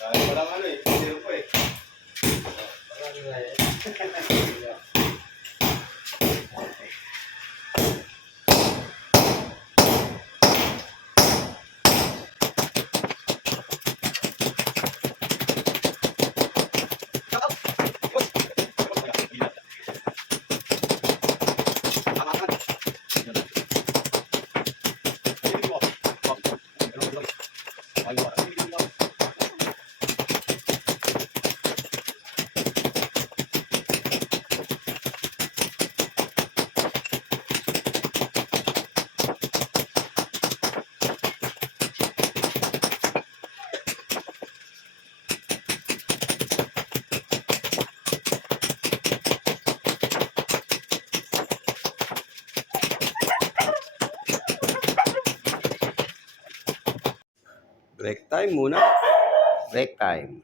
Dahil walang ano eh, zero po eh. Marami nga yan. Break time muna. Break time.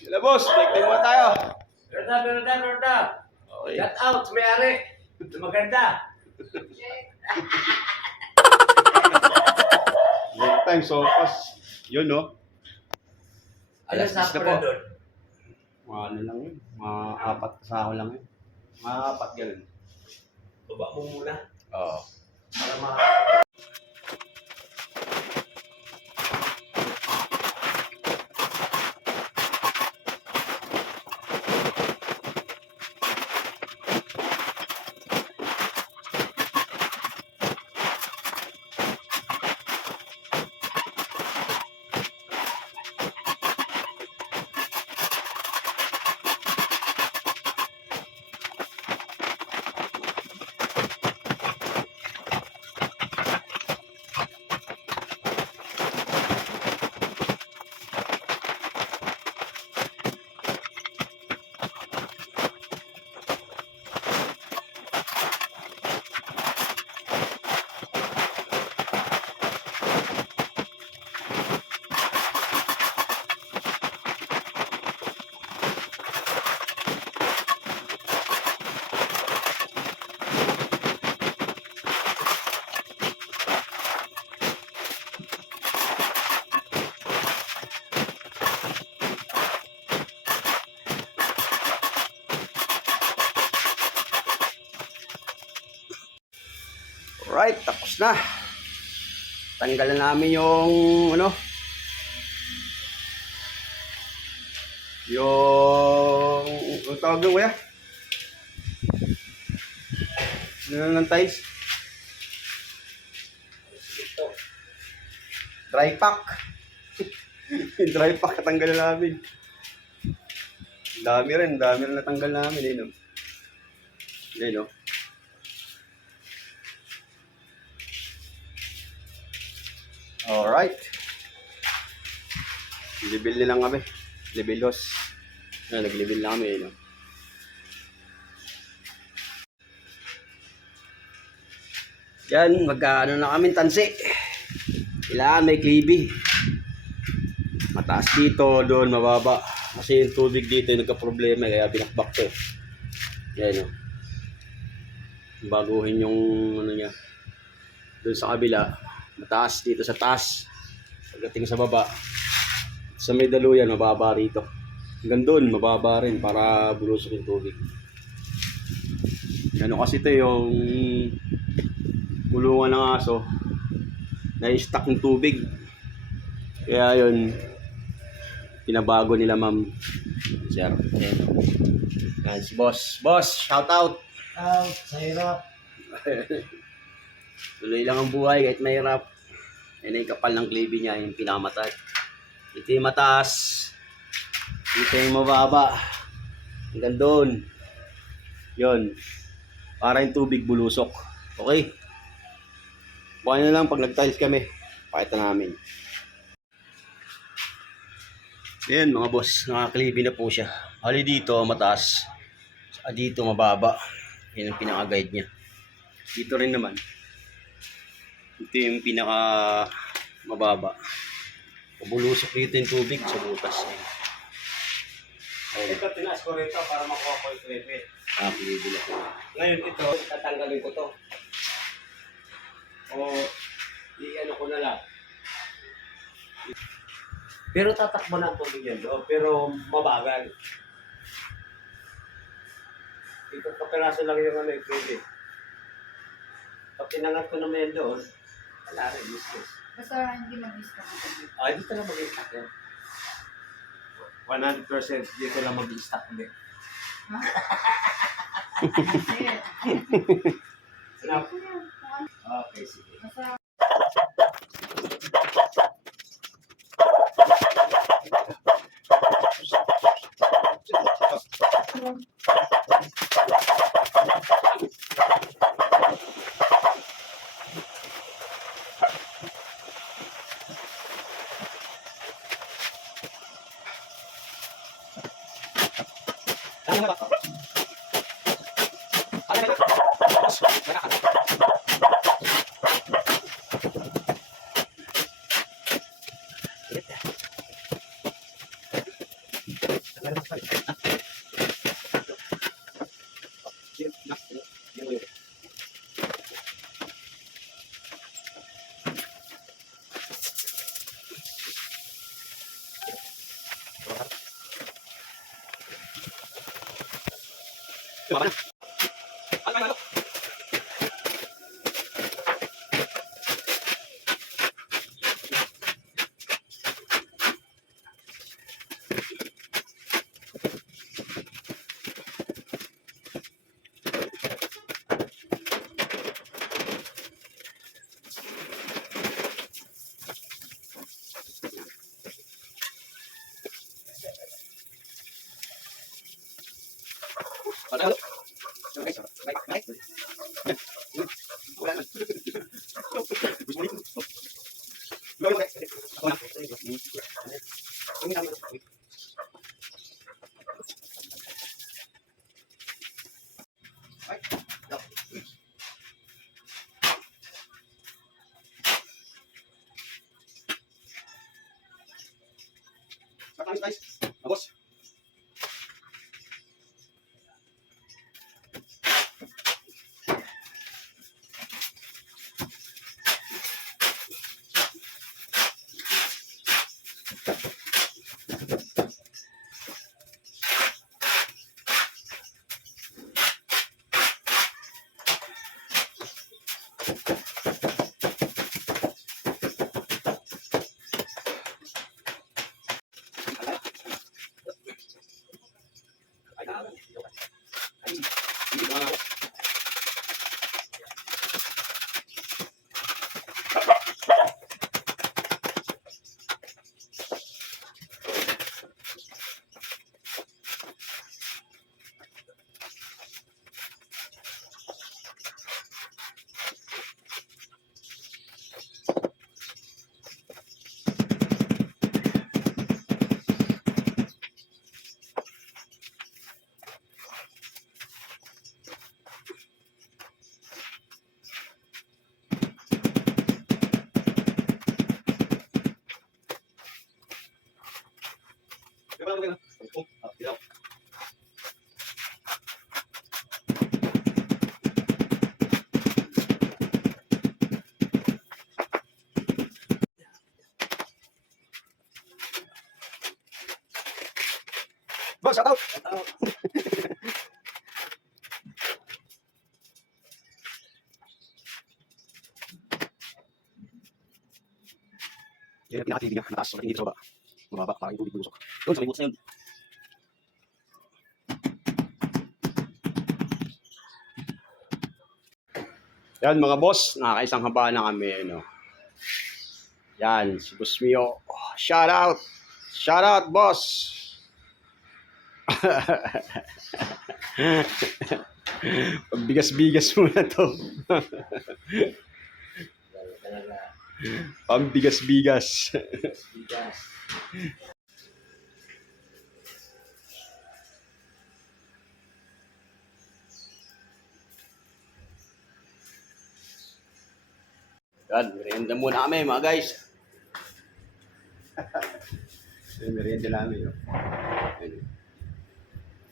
Sila boss, break time muna tayo. Berda. Okay. Shout out, may-ari. Maganda. Break time, so pas. Yun no. Alas Alas 10 sa na po. doon. Mga ano lang yun. Mga 4 kasama lang yun. Mga 4 ganun. Baba mo muna. Oo. Para Alright, tapos na. Tanggal na namin yung ano. Yung tawag yung kuya. Ano ng tiles? Dry pack. Yung dry pack natanggal na namin. Dami rin natanggal namin eh no. Eh no. Alright. Level na lang kami. Level loss. Nag-level na kami no. Yan, mag-ano na kami tansi. Kailangan may klibi. Mataas dito, doon mababa. Kasi yung tubig dito yung nagka-problema kaya binakbak to. Yan o. Baguhin yung ano niya. Doon sa kabila, mataas dito sa taas. Pagdating sa baba, sa may daluyan, mababa rito. Hanggang doon, mababa rin para bulusok yung tubig. Ano kasi ito yung bulungan ng aso na-stuck ng tubig. Kaya yun, pinabago nila ma'am. Sir. Yan si boss. Boss, shout out. sa hirap. Tuloy lang ang buhay kahit mahirap. Yan yung kapal ng klibi niya, yung pinamatay. Ito yung mataas. Ito yung mababa. Hanggang doon. Yun. Para yung tubig bulusok. Okay? Buhay na lang pag nag-tiles kami. Pakita namin. Yan mga boss. Nakaklibi na po siya. Hali dito mataas. Dito mababa. Yan ang pinaka-guide niya. Dito rin naman. Ito yung pinaka mababa. Bulusok dito yung tubig sa butas. Ayun. Ito, tinaas ko rito para makuha ko yung klibi. Nakaklibi na po. Ngayon ito, tatanggalin ko to. O, i-ano ko na lang. Pero tatakbo ng tubig yan doon, pero mabagal. Ito kapiraso lang yung ano, pwede. Pag tinangat ko naman yan doon, wala rin, useless. Basta hindi mag-istok ang tubig. Dito lang mag-i-stack yan. 100% dito lang mag-i-stack ulit. Sige po yan. Okay, sige. Basta Boss. Boss, shout out! Yan ang pinakatibig niya, mataas, sobrang init sa baba. Mababa, parang yung tubig bulusok. Doon, sa may butas na yun. Yan mga boss, nakakaisang haba na kami. No? Yan, si Boss Mio. Oh, shout out! Shout out, boss! Pambigas-bigas muna to. Pambigas-bigas. Yan, merienda muna kami mga guys. Yan, merienda namin. No?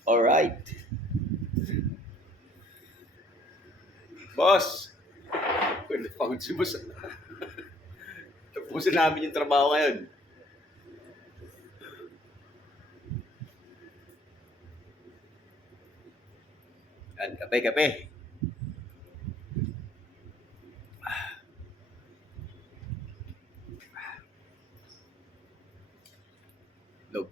Alright. Boss! Pagod si boss. Tapusin namin yung trabaho ngayon. Yan, kape. Log.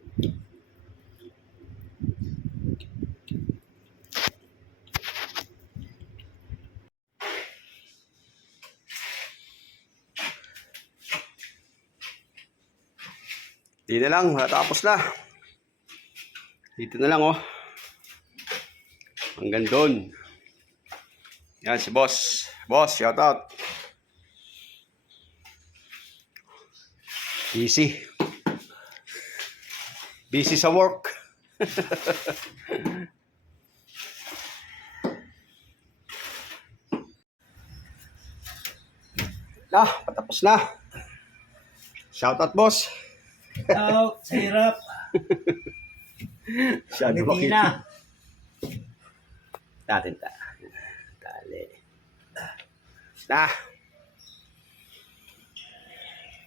Dito na lang, matapos na. Dito na lang, oh. Hanggang doon. Yan, si boss. Boss, shout out. Busy. Busy sa work. Patapos na. Shout out, boss. Out, sa hirap. Siya Hindi na. Natin ta. Dali. Na.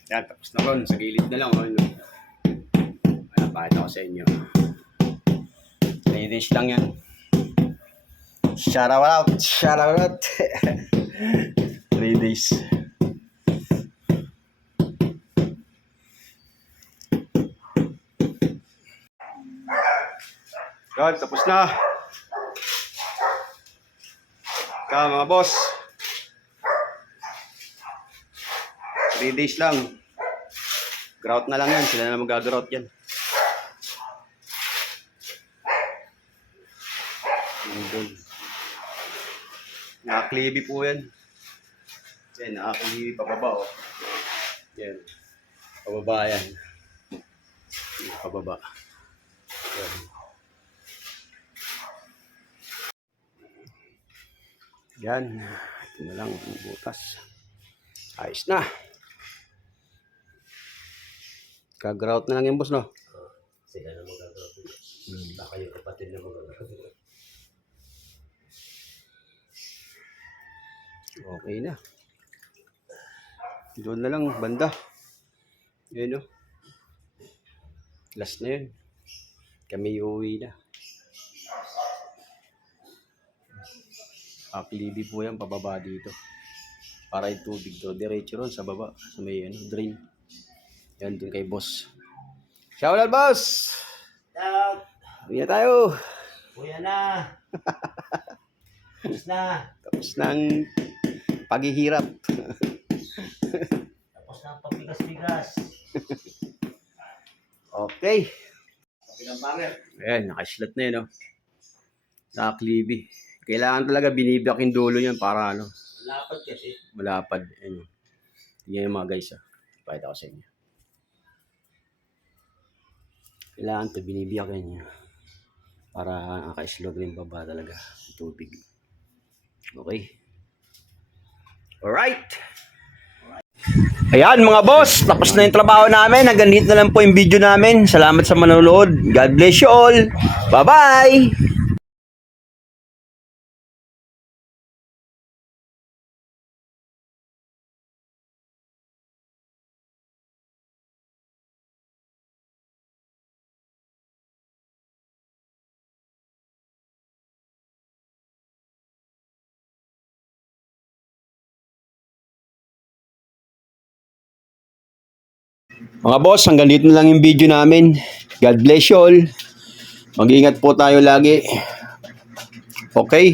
Yan, tapos na ron. Sa gilid na lang. Ano pakita ko sa inyo. 3 days lang yan. Shout out. 3 days. Yan, tapos na. Mga boss. 3 days lang. Grout na lang yan. Sila na mag-grout yan. Nakaklibi po yan. Yan, nakaklibi pababa, oh. Yan. Pababa yan. Pababa. Yan. Yan. Ito na lang ang butas. Ayos na. Kagrout na lang yung boss, no? Sila na mag-grout. Baka yung kapatid na mag-grout. Okay na. Doon na lang, banda. Yan, no? Last na yun. Kami uuwi na. Aklibi po yan, pababa dito. Para yung tubig to. Diretso ron sa baba. Sa may drain. Yan, dun kay boss. Shout out, boss! Out. Uwi na tayo. Kuya na. Tapos na. Tapos ng paghihirap. Tapos na ang pabigas-bigas. Okay. Bilang banger. Ayan, nakaslot na yun, no? Nakaklibi. Kailangan talaga binibiyak yung dulo yan para ano, Lapad kasi. malapad. Ayan. Tingnan yung mga guys, ha. Pakita ko sa inyo. Kailangan ito binibiyak yan para nakaislog na yung baba talaga. Tubig. Okay. Alright. Ayan mga boss, tapos na yung trabaho namin. Hanggang dito na lang po yung video namin. Salamat sa manonood. God bless you all. Bye-bye! Mga boss, hanggang dito na lang yung video namin. God bless you all. Mag-ingat po tayo lagi. Okay?